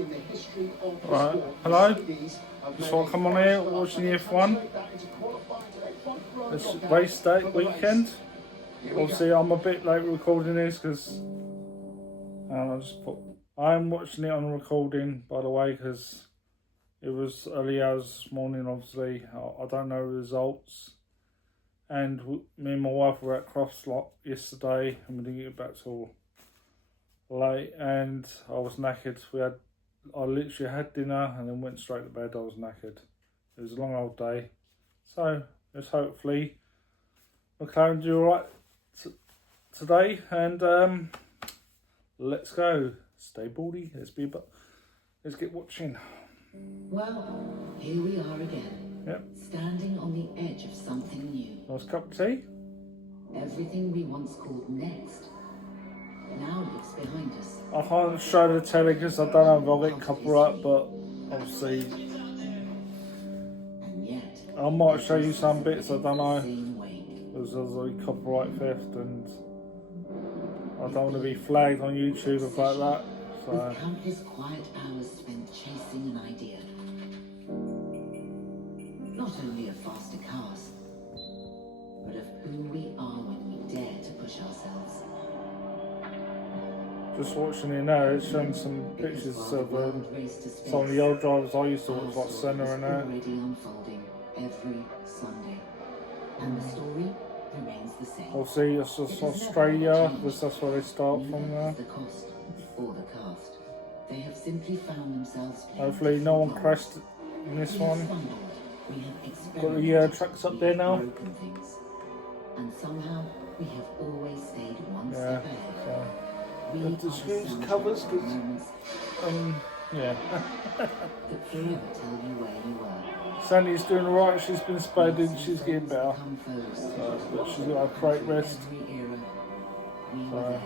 Right, hello. So I come on here watching the F1. It's race day weekend. Obviously, I'm a bit late recording this because I'm watching it on recording, by the way, because it was early hours this morning. Obviously, I don't know the results. And me and my wife were at Crosslock yesterday, and we didn't get back till late. And I was knackered. I literally had dinner and then went straight to bed. I was knackered. It was a long old day. So let's hopefully McLaren do alright today. And let's go. Stay baldy. Let's get watching. Well, here we are again. Yep. Standing on the edge of something new. Nice cup of tea. Everything we once called next now lives behind us. I can't show the telly because I don't know if I'll get copyright, but obviously And yet, I might show you some bits. I don't know. same wake. There's like copyright theft, and I don't want to be flagged on YouTube about that. So With countless quiet hours spent chasing an idea. Not only of faster cars, but of who we are when we dare to push ourselves. just watching it now, it's showing some pictures of some of the old drivers I used to watch, like Senna and that. Already unfolding every Sunday, and the story remains the same. Obviously, it's just Australia, because that's where they start from there. The cost or the cast. They have simply found themselves playing. Hopefully no one crashed in this one. Got the tracks up there now. Broken things. And somehow we have always stayed one step ahead. So We have to are the choose soundtrack covers of because moments yeah. that forever tell you where you were. Sandy's doing alright, she's been spaded, she's getting better. Come first. But she's got a great rest. Every era, we were So there.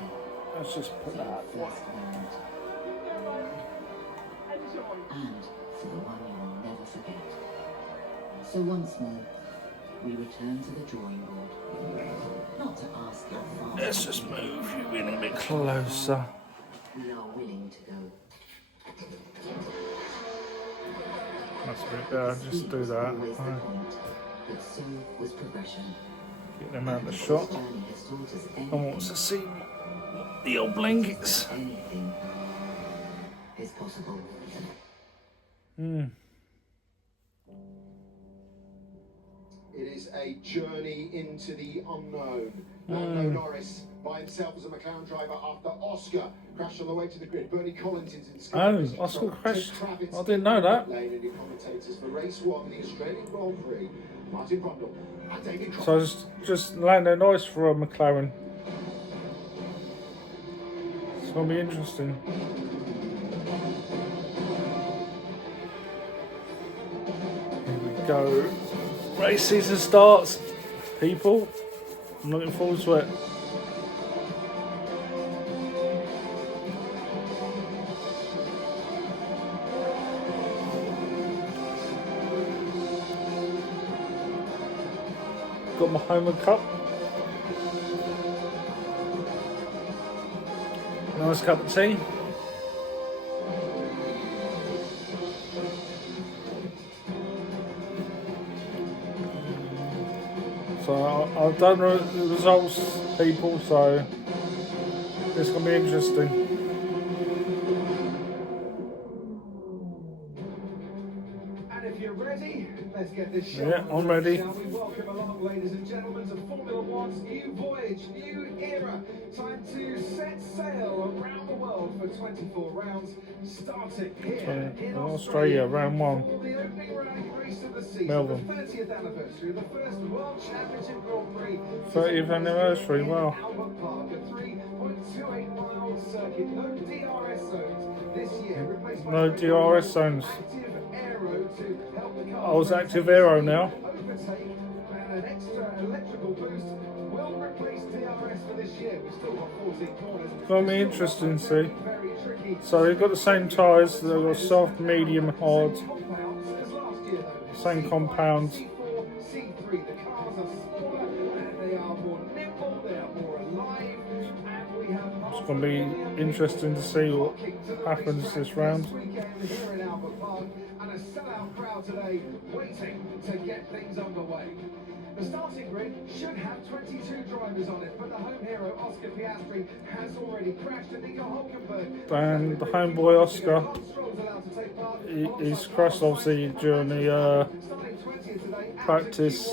let's just put that out. First moment. And for the one you will never forget. So once more, we return to the drawing board. Not to ask how far. Let's just move you in a bit closer. We are willing to go. That's a bit better, just do that. Always the point, but so was progression. Get them out of the shot. This journey has taught us I want to see the old blankets. anything is possible. It is a journey into the unknown. Lando Norris by himself as a McLaren driver after Oscar crashed on the way to the grid. Bernie Collins is in Scotland. Oscar crashed. I didn't know that. Lane and your commentators for race one, the Australian Grand Prix, Martin Brundle and David Cross. So just Lando Norris for a McLaren. It's going to be interesting. Here we go. Race season starts, people. I'm looking forward to it. Got my Homer cup. Nice cup of tea. So I don't know the results, people, so it's going to be interesting. And if you're ready, let's get this show. Yeah, I'm ready. Shall we welcome along, ladies and gentlemen, to Formula One's new voyage, new era. Time to set sail around the world for 24 rounds, starting here in Australia, round one. For the opening rally race of the season, Melbourne. the 30th anniversary of the first World Championship Grand Prix. 30th anniversary, wow. Albert Park, a 3.28 mile circuit, no DRS zones this year, replaced by No DRS zones. active aero to help the car I was active aero now. overtake, and an extra electrical boost will replace DRS for this year. We've still got 14 corners. It's going to be interesting to see. Very tricky. So they've got the same tyres, they've got soft, medium, hard, Compounds as last year though. same compound. C4, C3, the cars are smaller and they are more nimble, they are more alive, and we have It's going to be interesting to see what happens this round. Weekend here in Albert Park, and a sellout crowd today waiting to get things underway. The starting grid should have 22 drivers on it, but the home hero Oscar Piastri has already crashed, and Nico Hulkenberg. And the homeboy Oscar, he's crashed obviously during the practice.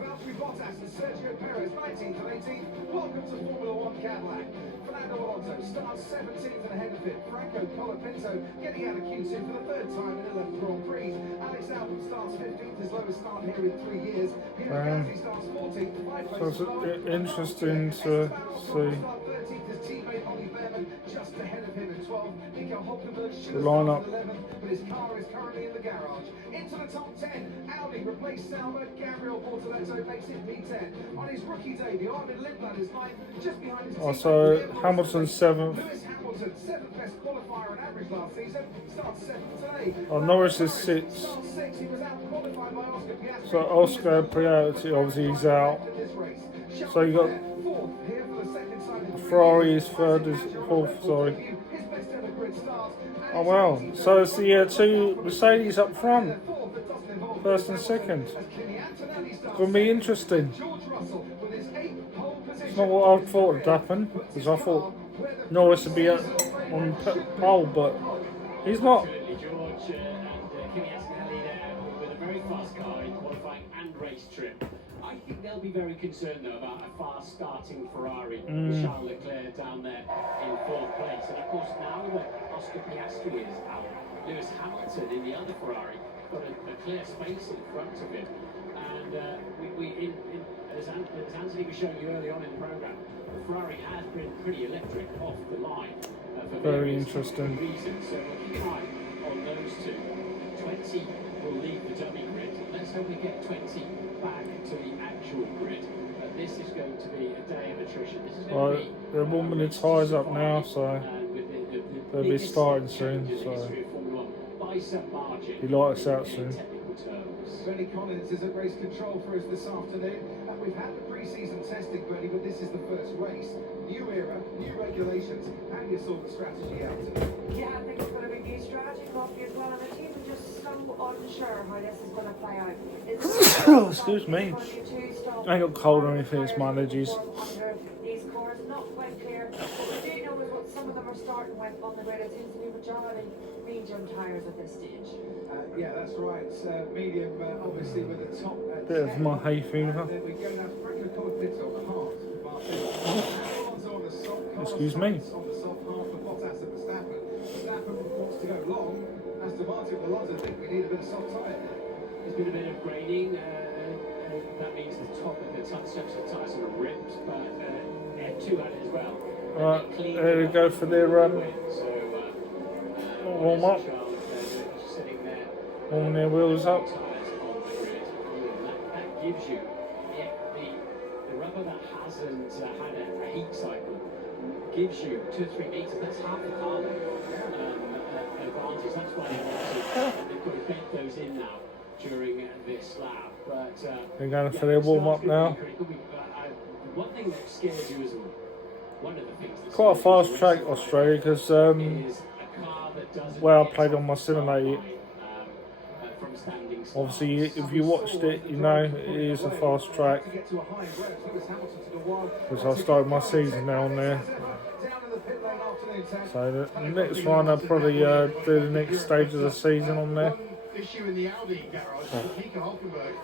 Valtteri Bottas and Sergio Perez, 19th and 18th. Welcome to Formula One Cadillac. Fernando Alonso starts 17th and ahead of it. Franco Colapinto getting out of Q2 for the third time in 11 Grand Prix. Alex Albon starts 15th, his lowest start here in 3 years. Pierre Gasly starts 14th, 5 places So lower. it's interesting to see. 13th, his teammate Ollie Behrman just ahead of him in 12th. Nico Hulkenberg should The have lineup. started 11th, but his car is currently in the garage. Into the top 10, Audi replaced Sauber. Gabriel Bortoletto makes it P10. On his rookie debut, Armin Lindblad is 9th, just behind his teammate So Guillermo Hamilton Rossi. 7th. Lewis Hamilton, 7th best qualifier on average last season, starts 7th today. Norris is 6th. Starts 6th, he was out-qualified by Oscar Piastri. So Oscar Piastri, obviously he's out. So you got Fourth here for the second time in 3 Ferrari years. is third, is fourth, sorry. His best ever grid starts. Oh wow, so it's the two Mercedes up front, first and second. Gonna be interesting. It's not what I thought would happen, because I thought Norris would be on pole, but he's not. Absolutely, George and Kimi Antonelli there with a very fast car in qualifying and race trip. I think they'll be very concerned though about a fast starting Ferrari with Charles Leclerc down there in 4th place. And of course now that Oscar Piastri is out, Lewis Hamilton in the other Ferrari got a clear space in front of him. And as Anthony was showing you early on in the programme, Ferrari has been pretty electric off the line for Very various interesting. reasons. So we'll keep an eye on those two. 20 will leave the dummy grid. Let's hope we get 20 back to the actual grid. This is going to be a day of attrition. This is going to be They're warming the tyres up now, so they'll be starting soon. So he likes out soon. Bernie Collins is at race control for us this afternoon. We've had the pre-season testing, Bernie, but this is the first race. New era, new regulations. How do you sort the strategy out today? Yeah, I think it's going to be new strategy, Coffee, as well. And the team are just so unsure how this is going to play out. Excuse me. I ain't got cold or anything, it's my allergies. These cars, not quite clear. What we do know is what some of them are starting with on the grid. It seems to be majority medium tyres at this stage. Yeah, that's right. Medium, obviously, with the top. Bit of my hay fever. Then we go down Franco Colapinto on the hard. Alonso on the soft hard. Excuse me. On the soft hard for Bottas and Verstappen. Verstappen wants to go long. Aston Martin and Alonso think we need a bit of soft tyre. There's been a bit of grading. That means the top of the steps of tyres are ripped, but F2 had it as well. Right, there we go for their warm up. Warming their wheels up. That gives you the rubber that hasn't had a heat cycle gives you 2 or 3 meters. That's half the carbon advantage. That's why they've got to bed those in now during this lap. But They're going for their warm up now. One thing that scares you is one of the things. Quite a fast track, Australia, because well, I played on my simulator. Obviously, if you watched it, you know it is a fast track. Because I started my season down there. So the next one, I'll probably do the next stage of the season on there. Issue in the Audi garage. Nico Hulkenberg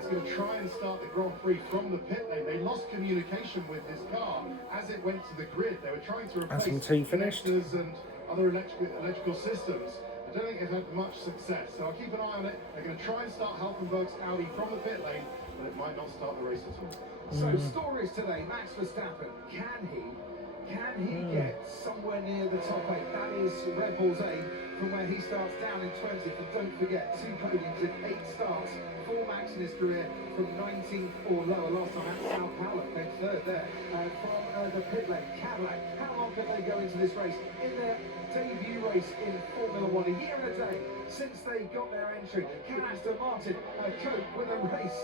is going to try and start the Grand Prix from the pit lane. They lost communication with his car as it went to the grid. They were trying to replace connectors and other electrical systems. I don't think they've had much success, so I'll keep an eye on it. They're going to try and start Hulkenberg's Audi from the pit lane, but it might not start the race at all. So stories today. Max Verstappen, can he get somewhere near the top 8? That is Red Bull's aim. from where he starts down in 20th. And don't forget, 2 podiums in 8 starts, 4 max in his career from 19th or lower. Last time out, Sao Paulo came 3rd there. From the pit lane, Cadillac. How long can they go into this race? In their debut race in Formula 1, a year and a day since they got their entry. Can Aston Martin cope with a race?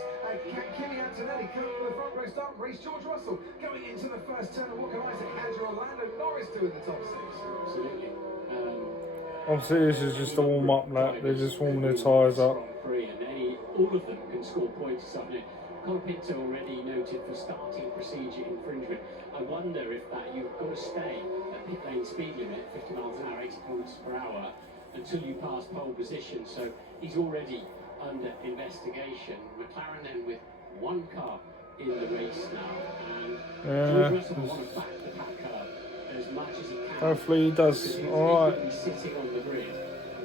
Can Kimi Antonelli cope with the front row start race? George Russell going into the first turn. And what can Isaac Hadjar, Orlando Norris do in the top 6? Absolutely. Obviously, this is just a warm-up lap. They're just warming their tyres up. And all of them can score points this afternoon. Colapinto already noted for starting procedure infringement. I wonder if that you've got to stay at pit lane speed limit, 50 miles an hour, 80 kilometers per hour, until you pass pole position. So he's already under investigation. McLaren then with 1 car in the race now, and George Russell will want to back the pack up as much as he can. Hopefully he does. All right. He's sitting on the grid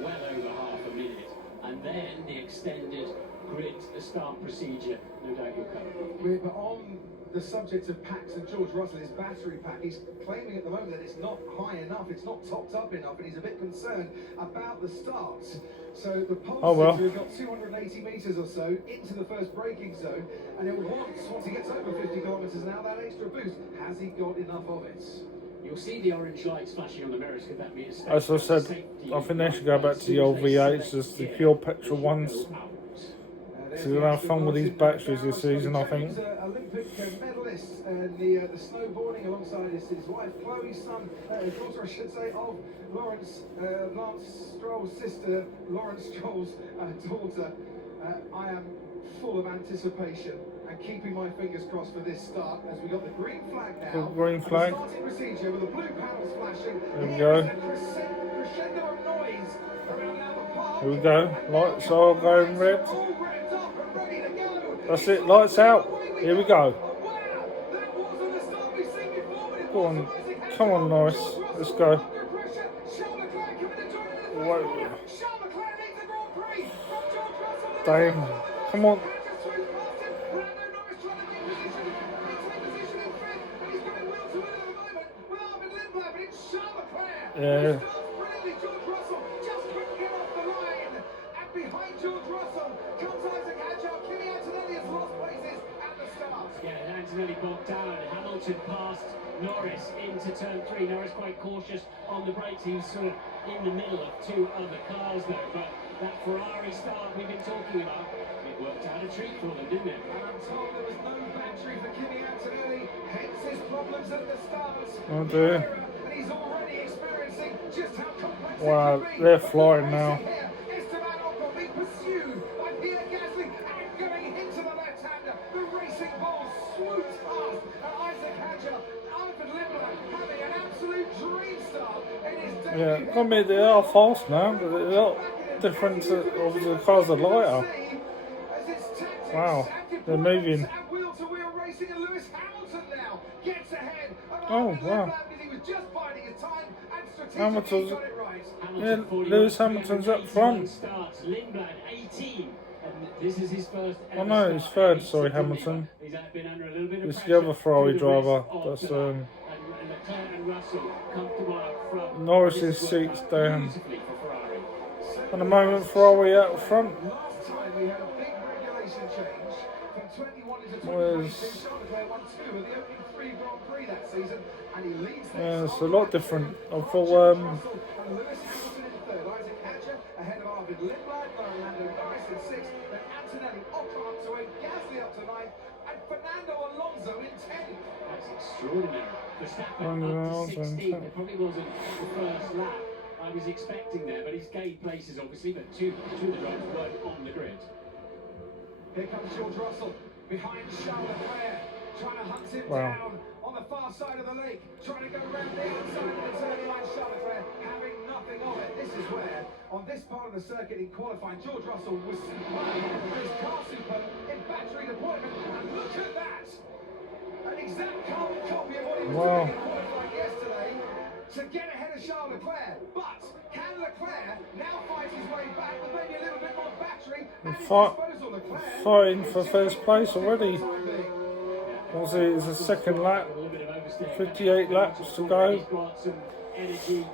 well over half a minute, and then the extended grid start procedure, no doubt you'll cover. But on the subject of packs and George Russell, his battery pack, he's claiming at the moment that it's not high enough, it's not topped up enough, and he's a bit concerned about the starts. So the pole sitter got 280 metres or so into the first braking zone, and it wants, once he gets over 50 kilometres an hour, that extra boost. Has he got enough of it? You'll see the orange lights flashing on the mirrors because that means... As I said, I think they should go back to the old V8s, just the pure petrol ones. So you'll have fun with these batteries this season, I think. Olympic medalist in the snowboarding alongside his wife Chloe, daughter I should say, of Lance Stroll's sister, Lawrence Stroll's daughter. I am full of anticipation and keeping my fingers crossed for this start as we got the green flag now. The green flag. Starting procedure with the blue panels flashing. There we go. Crescendo of noise around Albert Park. Here we go. Lights are going red. That's it. Lights out. Here we go. Go on. Come on, Norris. Let's go. Whoa. Damn. Come on. Yeah. Antonelli bogged down. Hamilton passed Norris into turn 3. Norris quite cautious on the brakes. He was sort of in the middle of 2 other cars though. But that Ferrari start we've been talking about, it worked out a treat for them, didn't it? And I'm told there was no battery for Kimi Antonelli, hence his problems at the start. Oh dear. And he's already experiencing just how complex Wow, they're flying now. Esteban Ocon being pursued by Pierre Gasly and going into the left-hander. The racing ball swoops past Isaac Hadjar. Alfred Limburg having an absolute dream start in his debut. Yeah, I mean, they are fast now, but they're a lot different to obviously the cars are lighter. Wow, they're moving. Oh, wow. Hamilton's, yeah, Lewis Hamilton's up front. Oh no, he's 3rd, sorry, Hamilton. It's the other Ferrari driver. That's Norris is 6th down. At the moment, Ferrari out front. Whereas, yeah, it's a lot different. I thought, ahead of Arvid Lindblad, Orlando Norris in 6th, then Antonelli, Ocon up to 8th, Gasly up to 9th, and Fernando Alonso in 10th. That's extraordinary. Verstappen up to 16th. It probably wasn't the first lap I was expecting there, but he's gained places obviously, but two of the drivers weren't on the grid. Here comes George Russell behind Charles Leclerc, trying to hunt him down on the far side of the lake, trying to go around the outside of the turning line. Charles Leclerc having nothing of it. This is where, on this part of the circuit in qualifying, George Russell was superb, and his car superb in battery deployment, and look at that! An exact carbon copy of what he was doing in qualifying yesterday to get ahead of Charles Leclerc. But can Leclerc now fight his way back with maybe a little bit more battery at his disposal? Leclerc fighting for first place already. Obviously, it's a second lap. 58 laps to go. He's got some energy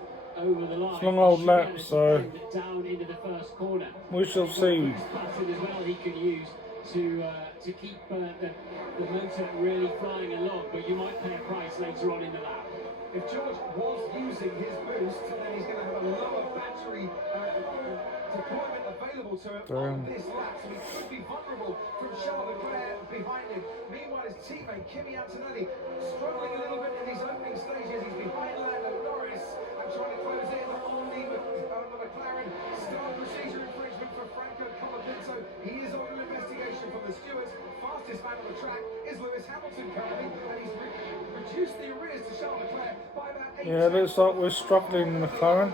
over the line. It's a long old Should lap, be able to so defend it down into the first corner. we shall see. Button as well he can use to keep the motor really flying along, but you might pay a price later on in the lap. If George was using his boost, then he's going to have a lower battery deployment available to him on this lap, so he could be vulnerable from Charles Leclerc behind him. Meanwhile, his teammate Kimi Antonelli struggling a little bit in these opening stages. He's behind Lando Norris and trying to close in on the McLaren start procedure infringement for Franco Colapinto. He is under investigation from the stewards. Fastest man on the track is Lewis Hamilton currently, and he's reduced the arrears to Charles Leclerc by about 8 Yeah, looks like we're struggling in McLaren.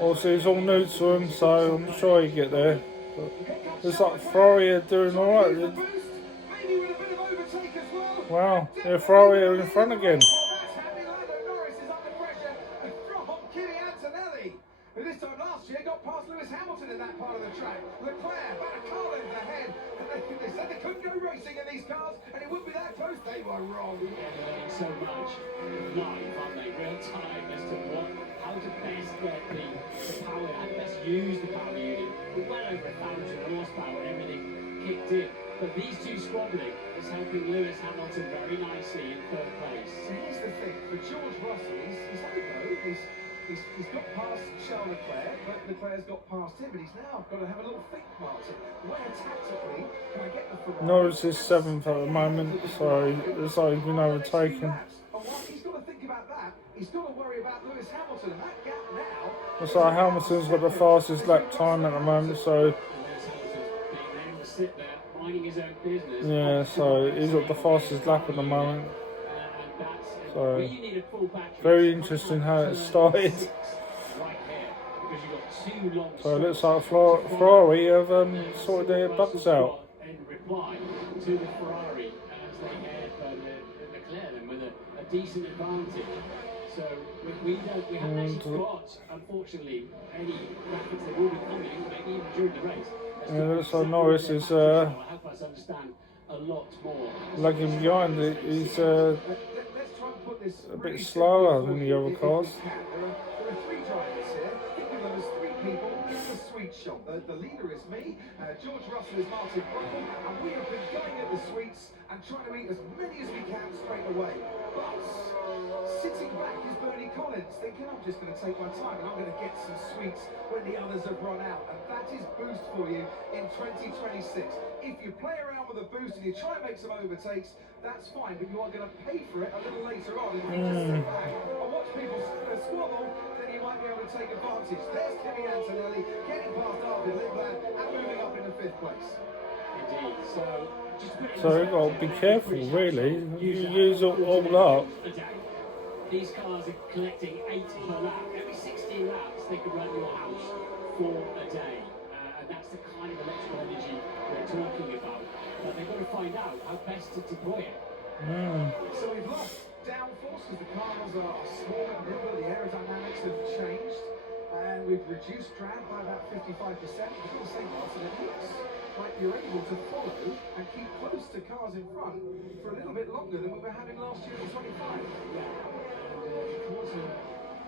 Also, it's all new to him, so I'm sure he'll get there. But it's like Ferrari are doing alright. Wow, yeah, Ferrari are in front again. This time last year got past Lewis Hamilton in that part of the track. Leclerc about a car length ahead, and they said they couldn't go racing in these cars, and it wouldn't be that close. They were wrong. Learning so much live, aren't they? Real time as to how to best get the power, how to best use the power unit. We're well over 1,000 horsepower and everything kicked in. But these two squabbling is helping Lewis Hamilton very nicely in third place. So here's the thing, for George Russell, he's had a go. He's got past Charles Leclerc, but Leclerc's got past him, but he's now got to have a little think, Martin. Where tactically can I get the Ferrari? Norris is 7th at the moment, so it's like he's been overtaken. And while he's got to think about that, he's got to worry about Lewis Hamilton, and that gap now. So Hamilton's got the fastest lap time at the moment, so yeah, so he's got the fastest lap at the moment. So very interesting how it started. So it looks like Ferrari have sorted their bugs out. In reply to the Ferrari as they head McLaren with a decent advantage. So we haven't actually got, unfortunately, any graphics that will be coming, maybe even during the race. Yeah, looks like Norris is help us understand a lot more. lagging behind. He's a bit slower than the other cars. There are three drivers here. Think of them as three people in the sweet shop. The leader is me, George Russell is Martin Brundle, and we have been going at the sweets and trying to eat as many as we can straight away. But sitting back is Bernie Collins, thinking I'm just going to take my time and I'm going to get some sweets when the others have run out. And that is boost for you in 2026. If you play around with a boost and you try and make some overtakes, that's fine, but you are going to pay for it a little later on. If you just sit back and watch people squabble, then you might be able to take advantage. There's Kimi Antonelli getting past Arvid Lindblad and moving up into 5th place. Indeed. So you've got to be careful, really. You use it all up. These cars are collecting 8 per lap. Every 16 laps, they can run your house for a day. And that's the kind of electrical energy we're talking about. But they've got to find out how best to deploy it. So we've lost downforce because the cars are small and nimble, the aerodynamics have changed, and we've reduced drag by about 55%. But at the same time, it looks like you're able to follow and keep close to cars in front for a little bit longer than we were having last year at 25. Yeah, and because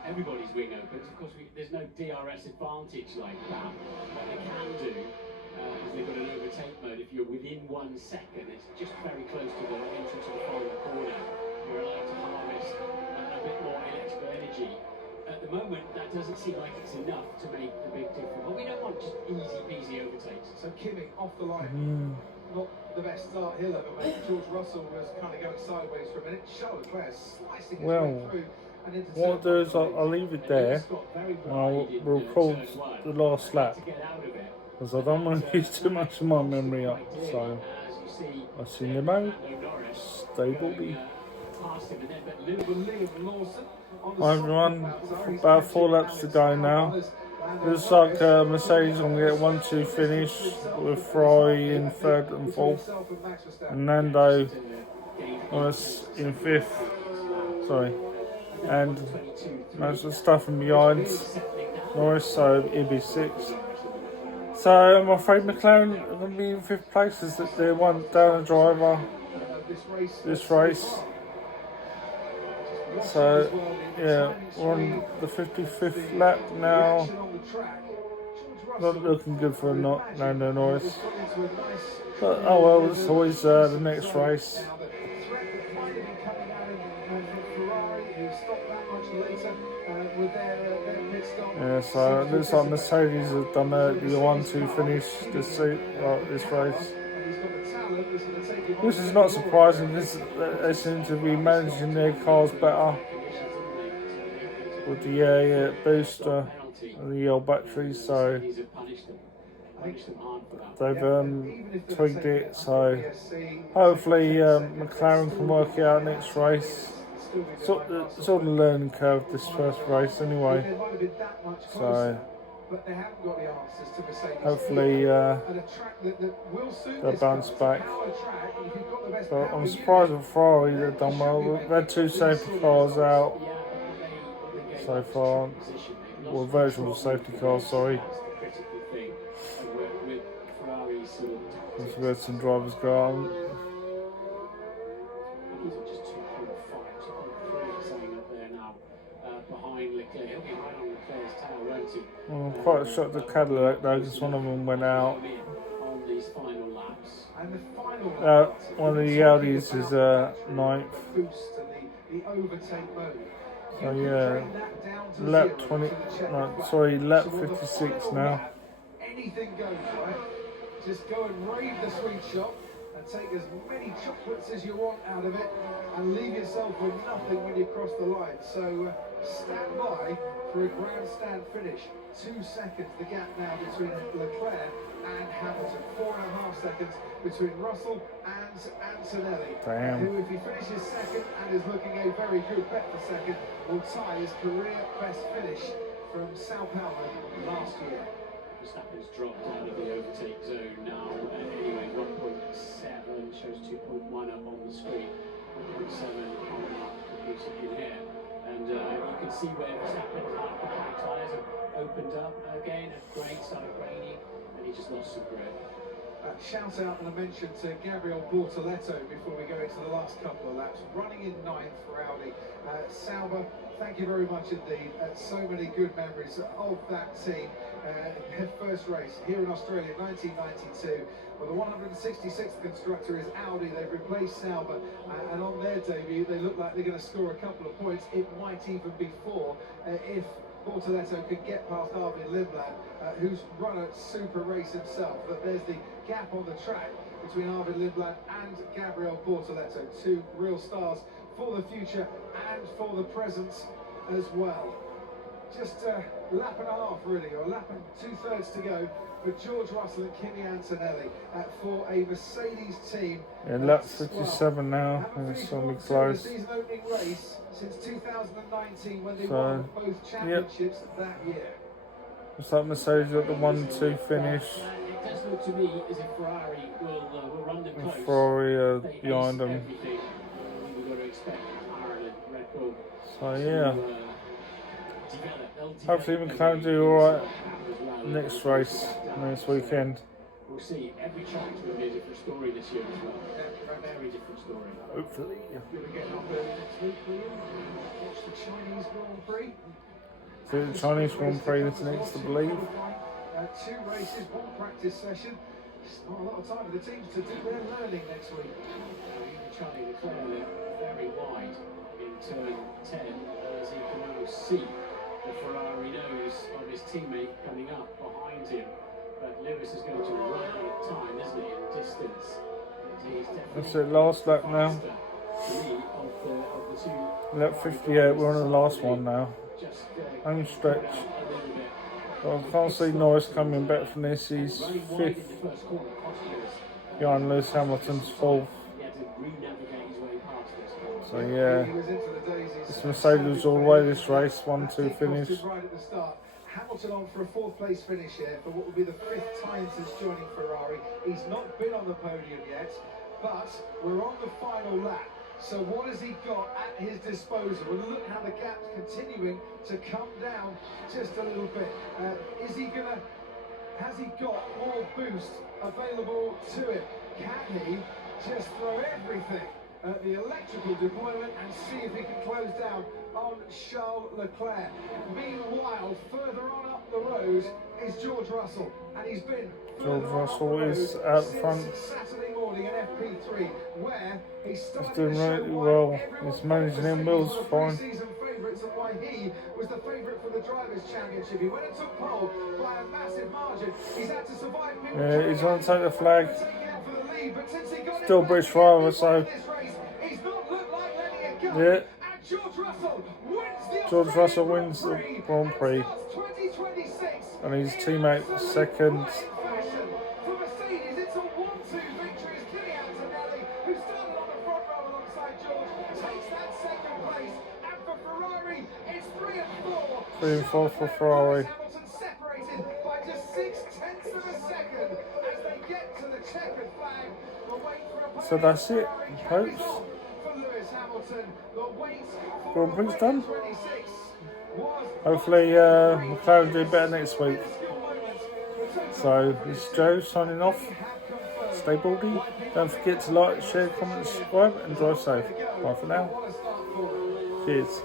everybody's wing opens, of course, there's no DRS advantage like that. What they can do is they've got an overtake mode. If you're within 1 second, it's just very close to the entrance of the final corner. You're allowed to harvest a bit more electrical energy. At the moment, that doesn't seem like it's enough to make the big difference. But we don't want just easy peasy overtakes. So Kimi off the line. Not the best start here, though, but maybe George Russell was kind of going sideways for a minute. Charles Leclerc slicing his way through. What I'll do is I'll leave it there and I'll record the last lap because I don't want to use too much of my memory up. So I'll see you now. Stable B. Hi everyone, about 4 laps to go now. Looks like Mercedes going to get 1-2 finish with Ferrari in 3rd and 4th and Nando was in 5th, sorry, and most of the stuff from behind Norris, so he'll be 6th. So I'm afraid McLaren are going to be in 5th place as they want down a driver this race. So, yeah, we're on the 55th lap now. Not looking good for Lando Norris. But oh well, it's always the next race. Yeah, so it looks like Mercedes have done the 1-2 finish this race. This is not surprising because they seem to be managing their cars better with the booster and the yellow battery, so they've tweaked it. So hopefully McLaren can work it out next race. It's all the learning curve this first race anyway. So hopefully they'll bounce back. But I'm surprised with Ferrari they've done well. We've had 2 safety cars out so far. Well, virtual safety cars, sorry. There's where some drivers go on. I'm quite shocked at Cadillac though, because one of them went out. One of the Audis is 9th. So yeah, lap 56 now. Anything goes, right? Just go and raid the sweet shop and take as many chocolates as you want out of it and leave yourself with nothing when you cross the line. So stand by for a grandstand finish. 2 seconds the gap now between Leclerc and Hamilton. 4.5 seconds between Russell and Antonelli. Damn. Who, if he finishes second and is looking a very good bet for second, will tie his career best finish from Sao Paulo last year. Verstappen's dropped out of the overtake zone now. Anyway, 1.7 shows 2.1 up on the screen. 1.7 coming up in here. And you can see where Verstappen's half the back tyres have opened up again. Great, started raining, and he just lost some grip. Shout out and a mention to Gabriel Bortoletto before we go into the last couple of laps. Running in 9th for Audi. Sauber, thank you very much indeed. So many good memories of that team. First race here in Australia, 1992. Well, the 166th constructor is Audi. They've replaced Sauber, and on their debut, they look like they're going to score a couple of points. It might even be 4 if Bortoletto could get past Arvid Lindblad, who's run a super race himself. But there's the gap on the track between Arvid Lindblad and Gabriel Bortoletto, 2 real stars for the future and for the present as well. Just a lap and a half really, or a lap and 2/3 to go for George Russell and Kimi Antonelli for a Mercedes team. Yeah, lap 57 now, and it's only close. Season opening race since 2019 when they won both championships that year. Looks like Mercedes at the 1-2 finish. It does look to me as if Ferrari will run them close. Ferrari are behind them. We've got to expect McLaren and Red Bull. So yeah, hopefully McLaren do alright next race, next weekend. We'll see. Every track's going to be a different story this year as well. A very different story. Hopefully. You'll be getting up early next week, will you? Watch the Chinese Grand Prix. So the Chinese Grand Prix is next, I believe. 2 races, 1 practice session. It's not a lot of time for the teams to do their learning next week. Charlie Leclerc very wide in turn 10 as he can now see the Ferrari nose of his teammate coming up behind him. But Lewis is going to run out of time, isn't he, in distance. That's it, last lap now. Lap 58, we're on the last one now. Home stretch. Well, I can't see Norris coming back from this. He's 5th. Behind Lewis Hamilton's 4th. So yeah, this Mercedes all the way this race, 1-2 finish. Right at the start. Hamilton on for a 4th place finish here for what will be the 5th time since joining Ferrari. He's not been on the podium yet, but we're on the final lap. So what has he got at his disposal? Well, look how the gap's continuing to come down just a little bit. Has he got more boost available to him? Can he just throw everything the electrical deployment and see if he can close down on Charles Leclerc. Meanwhile, further on up the road is George Russell, and he's been George Russell is out front. Saturday morning at FP3, where he's doing really well. He's managing them wheels fine. Season favourites and why he was the favourite for the Drivers' Championship. He went and took pole by a massive margin. He's had to survive. Yeah, he's going to take the flag. Still British driver, so yeah. George Russell wins the Grand Prix, and his teammate second. Three and four for Ferrari. So that's it, folks. Grand Prix done. Hopefully McLaren do better next week. So this is Joe signing off. Stay baldy. Don't forget to like, share, comment, subscribe and drive safe. Bye for now. Cheers.